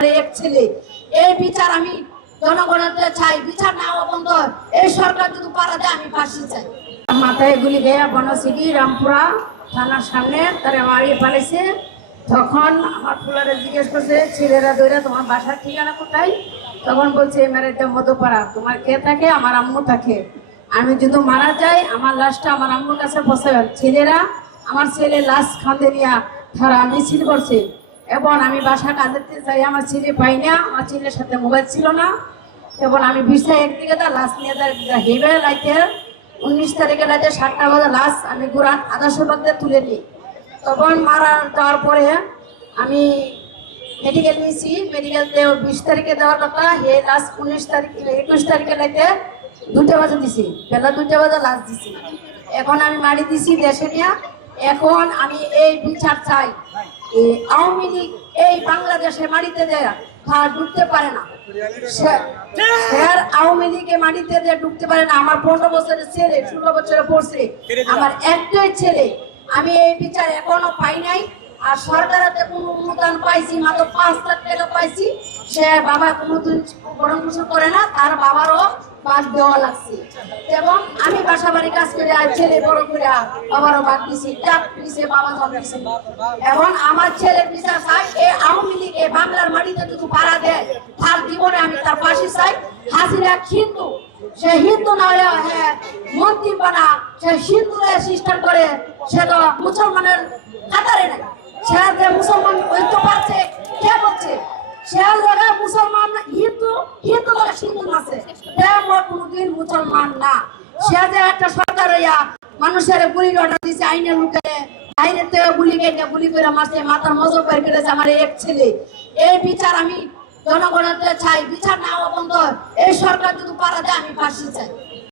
এক ছেলে এই বিচার আমি জনগণের চাই, বিচার না হওয়া বন্ধ। এই সরকার যদি পারা দেয় আমি ফাঁসি চাই। মাথায় গুলি গেয়া বনশ্রী রামপুরা থানার সামনে তারা মারিয়ে পালাইছে। তখন আমার ফুলারে জিজ্ঞেস করছে ছেলেরা ধরে তোমার বাসার ঠিকানা কোথায়, তখন বলছে মেরেতে মধুপাড়া। তোমার কে থাকে? আমার আম্মু থাকে। আমি যদি মারা যাই আমার লাশটা আমার আম্মুর কাছে পৌঁছাবেন। ছেলেরা আমার ছেলে লাশ খান্দে নিয়ে তারা মিছিল করছে এবং আমি বাসা কাঁদতে চাই, আমার ছেলে পাই না, আমার ছেলের সাথে মোবাইল ছিল না। এবং আমি 20 তারিখ থেকে তার লাশ নিয়ে হেবে লাইতে 19 তারিখে রাতে 7টা বাজে লাশ আমি গুড়ান আদাসবাদে তুলে নিই। তখন মারা যাওয়ার পরে আমি মেডিকেল নিয়েছি, মেডিকেল 20 তারিখে দেওয়ার কথা, এই লাশ 19 তারিখ 21 তারিখে রাতে 2টা বাজে দিছি, বেলা 2টা বাজে লাশ দিছি। এখন আমি মারি দিছি দেশে নিয়ে। এখন আমি এই বিচার চাই। আওয়ামী লীগ এই বাংলাদেশে মাটিতে দেয় ঢুকতে পারে না, স্যার আওয়ামী লীগে মাটিতে দিয়ে ঢুকতে পারে না। আমার 15 বছরের ছেলে 16 বছরে পড়ছে, আমার একটাই ছেলে। আমি এই বিচার এখনো পাই নাই। আর সরকারের কোনো অনুদান পাইছি মাত্র 5 লাখ টাকা পাইছি। সে বাবা কোনোদিন গরম কিছু করে না, তার বাবারও বাদ দেওয়া লাগছে। এবং আমি বাসা বাড়ি কাজ করে ছেলে বড় করে বাবারও বাদ দিছি, চাপ দিছে, বাবা জব দিছে। এখন আমার ছেলের বিচার চাই। এই আওয়ামী লীগ এই বাংলার মাটিতে যদি পাড়া দেয় তার জীবনে আমি তার ফাঁসি চাই। হাসিনা হিন্দু, সে হিন্দু না হলে মন্ত্রী বানা, সে হিন্দু সিস্টেম করে, সে তো মুসলমানের কাতারে নাই। সে যে মুসলমান ঐক্য পাচ্ছে কে বলছে? সে লোক মুসলমান হিন্দু, হিন্দু লোক হিন্দু আছে, কোনদিন মুসলমান না। সে যে একটা সরকার হইয়া মানুষের গুলি অর্ডার দিচ্ছে, আইনের লোকে বাইরের থেকে গুলি কেটে গুলি করে মারছে, মাথার মজা করে কেটেছে আমার এক ছেলে। এই বিচার আমি জনগণের চাই, বিচার না হওয়া বন্ধ। এই সরকার যদি পারা দেয় আমি ফাঁসি চাই।